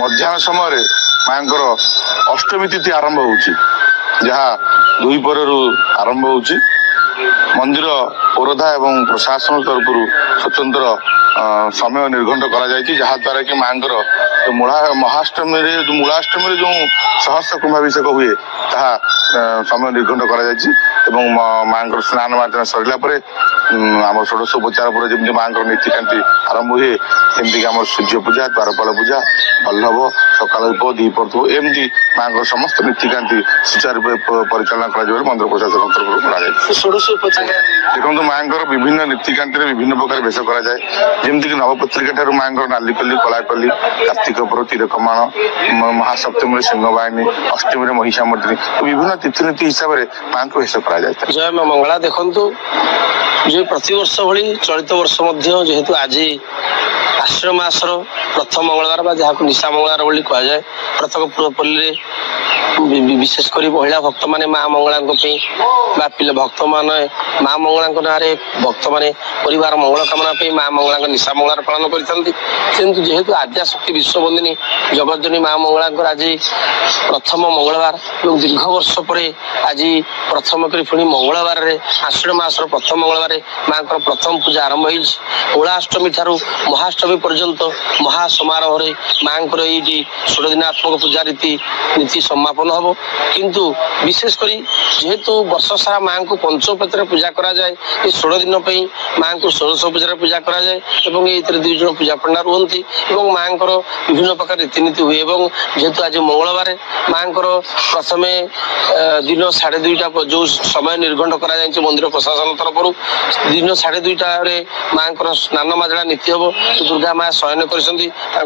मध्याह्न समय मांकर अष्टमी तिथि आरंभ होउची जहा दुई परु आरंभ होउची मंदिर पौरधा एवं प्रशासन तरफ स्वतंत्र समय निर्घंट करा जायछि जहा द्वारा कि मांकर महाअष्टमी मूलाष्टमी जो सहस्र कुंभाभिषेक हुए ताहा समय निर्घंट करा जायछि एवं मांकर स्नान मार्जन सरला परे आम षोडश उपचार पर जमी माँ नीतिकांति आरंभ हुए जमीक आम सूर्य पूजा द्वारपाल पूजा बल्लभ सकाल धूप दीपर धूप एमती माँ समस्त नीतिकांति सुचारू परिचालना कर मंदिर प्रशासन तरफ देखो माँ विभिन्न नीतिकांति विभिन्न प्रकार भेष करमती नवपत्रिका ठार माँ नालीकली कलाकली कार्तिक पर्व तीरकमाण महासप्तमी सिंहवाहिनी अष्टमी महिषामर्दिनी विभिन्न तिथिनीति हिसाब से माँ को भेष कर जय मां मंगला देखु जो प्रतिवर्ष भली चलित वर्ष जेहेतु आज आश्विन मासर प्रथम मंगलवार जहाँ निशा मंगलवार बोली कह जाए प्रत्येक पुरपल्ली विशेषकर महिला भक्त माने माँ मंगला भक्त मान माँ मंगला ना भक्त माने परिवार मंगल कामना माँ मंगला निशा मंगलार पालन करते जेहेतु आद्याशक्ति विश्वबंदिनी जगज्जनी माँ मंगला आज प्रथम मंगलवार दीर्घ वर्ष पर आज प्रथम पुणी मंगलवार आश्विन मासर प्रथम मंगलवार माँ प्रथम पूजा आरंभ होलाष्टमी ठारू महाअष्टमी पर्यंत महासमारोह माँ ये 16 दिनात्मक पूजा नीति समापन हम किंतु विशेषकर जेहेतु वर्ष सारा माँ को पंचोपत्र पूजा करा जाए ये 16 दिन माँ को 16 पूजा पूजा करा जाए एवं ये दुई जन पूजा पंडा रुहति माँ विभिन्न प्रकार रीतिनीति हुए जेहेतु आज मंगलवार माँ प्रथम दिन 2:30 जो समय निर्घंट करा जाए मंदिर प्रशासन तरफ दिन 2:30 माँ स्नान माजड़ा नीति हम दुर्गा माँ शयन कर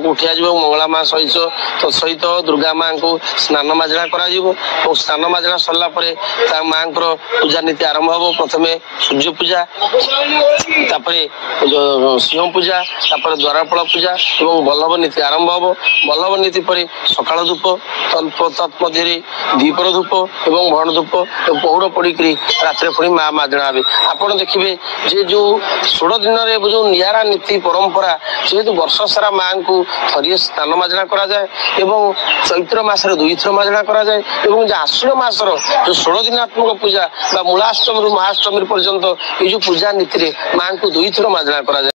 उठा मंगला माँ सहित दुर्गा माँ को स्नान माजड़ा कर स्नान माजड़ा सरला माँ पूजा नीति आरंभ हम प्रथम सूर्य पूजा सिंह पूजा द्वारपाल पूजा और बल्लभ नीति आरंभ हम बल्लभ नीति पर सकाल धूप तत्मध्य दीपर धूप और भण धूप पौड़ पड़ी रात पुणी माँ माजड़ा हे आप देखिए जे जो 16 दिन जो निरा नीति परंपरा जेहेतु वर्ष सारा माँ को थरिए स्नान माजड़ा करा जाए एवं चैत्र मासरे 2 थर माजड़ा करा जाए एवं आश्विन मासर जो 16 दिनात्मक पूजा मूलाष्टमी महाअष्टमी पर्यंत ये जो पूजा नीति माँ को 2 थर माजड़ा करा जाए।